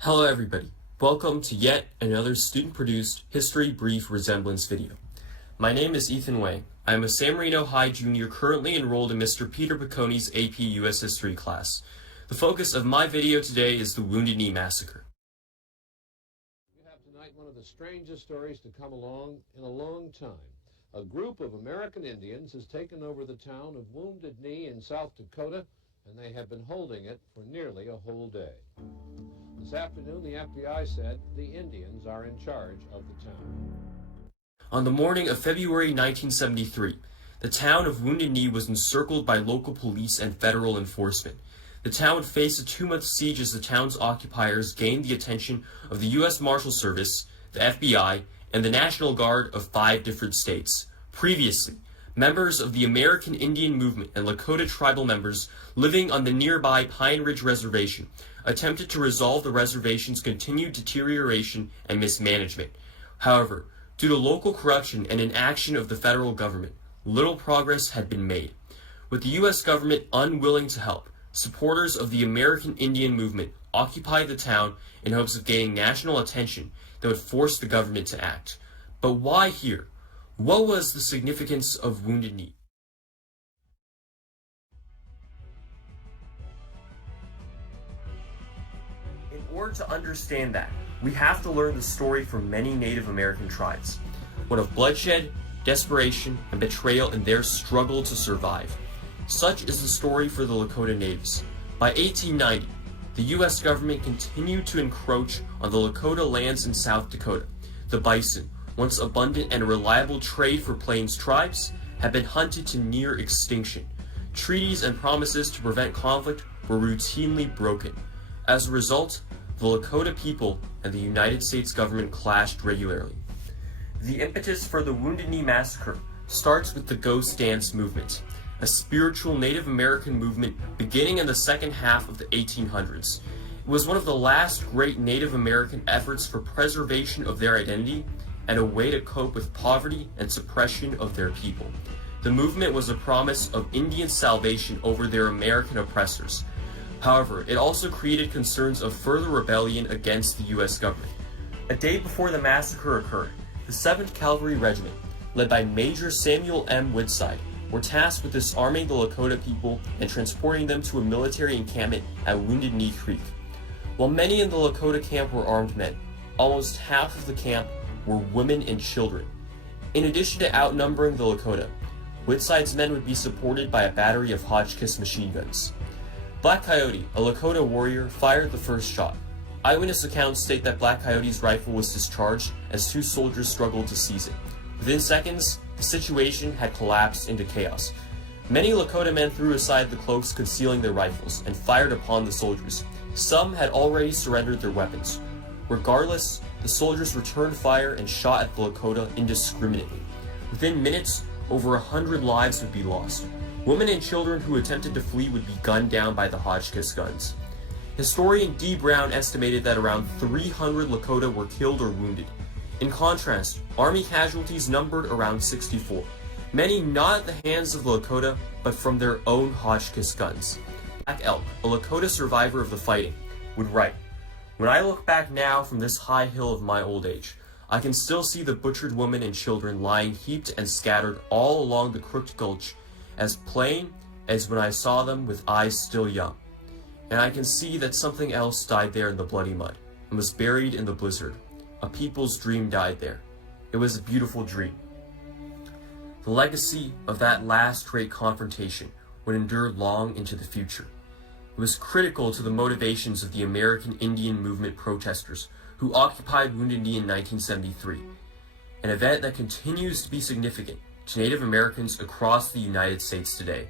Hello everybody, welcome to yet another student-produced History Brief Resemblance video. My name is Ethan Wang. I am a San Marino High junior currently enrolled in Mr. Peter Picconi's AP US History class. The focus of my video today is the Wounded Knee Massacre. We have tonight one of the strangest stories to come along in a long time. A group of American Indians has taken over the town of Wounded Knee in South Dakota, and they have been holding it for nearly a whole day. This afternoon, the FBI said the Indians are in charge of the town. On the morning of February 1973, the town of Wounded Knee was encircled by local police and federal enforcement. The town would face a 2-month siege as the town's occupiers gained the attention of the U.S. Marshal Service, the FBI, and the National Guard of 5 different states. Previously, members of the American Indian Movement and Lakota tribal members living on the nearby Pine Ridge Reservation attempted to resolve the reservation's continued deterioration and mismanagement. However, due to local corruption and inaction of the federal government, little progress had been made. With the U.S. government unwilling to help, supporters of the American Indian Movement occupied the town in hopes of gaining national attention that would force the government to act. But why here? What was the significance of Wounded Knee? In order to understand that, we have to learn the story from many Native American tribes, one of bloodshed, desperation, and betrayal in their struggle to survive. Such is the story for the Lakota Natives. By 1890, the U.S. government continued to encroach on the Lakota lands in South Dakota. The bison, once abundant and a reliable trade for Plains tribes, had been hunted to near extinction. Treaties and promises to prevent conflict were routinely broken. As a result, the Lakota people and the United States government clashed regularly. The impetus for the Wounded Knee Massacre starts with the Ghost Dance movement, a spiritual Native American movement beginning in the second half of the 1800s. It was one of the last great Native American efforts for preservation of their identity and a way to cope with poverty and suppression of their people. The movement was a promise of Indian salvation over their American oppressors. However, it also created concerns of further rebellion against the U.S. government. A day before the massacre occurred, the 7th Cavalry Regiment, led by Major Samuel M. Woodside, were tasked with disarming the Lakota people and transporting them to a military encampment at Wounded Knee Creek. While many in the Lakota camp were armed men, almost half of the camp were women and children. In addition to outnumbering the Lakota, Woodside's men would be supported by a battery of Hotchkiss machine guns. Black Coyote, a Lakota warrior, fired the first shot. Eyewitness accounts state that Black Coyote's rifle was discharged as 2 soldiers struggled to seize it. Within seconds, the situation had collapsed into chaos. Many Lakota men threw aside the cloaks concealing their rifles and fired upon the soldiers. Some had already surrendered their weapons. Regardless, the soldiers returned fire and shot at the Lakota indiscriminately. Within minutes, over 100 lives would be lost. Women and children who attempted to flee would be gunned down by the Hotchkiss guns. Historian D. Brown estimated that around 300 Lakota were killed or wounded. In contrast, Army casualties numbered around 64, many not at the hands of the Lakota, but from their own Hotchkiss guns. Black Elk, a Lakota survivor of the fighting, would write, "When I look back now from this high hill of my old age, I can still see the butchered women and children lying heaped and scattered all along the Crooked Gulch, as plain as when I saw them with eyes still young. And I can see that something else died there in the bloody mud, and was buried in the blizzard. A people's dream died there. It was a beautiful dream." The legacy of that last great confrontation would endure long into the future. It was critical to the motivations of the American Indian Movement protesters who occupied Wounded Knee in 1973, an event that continues to be significant to Native Americans across the United States today.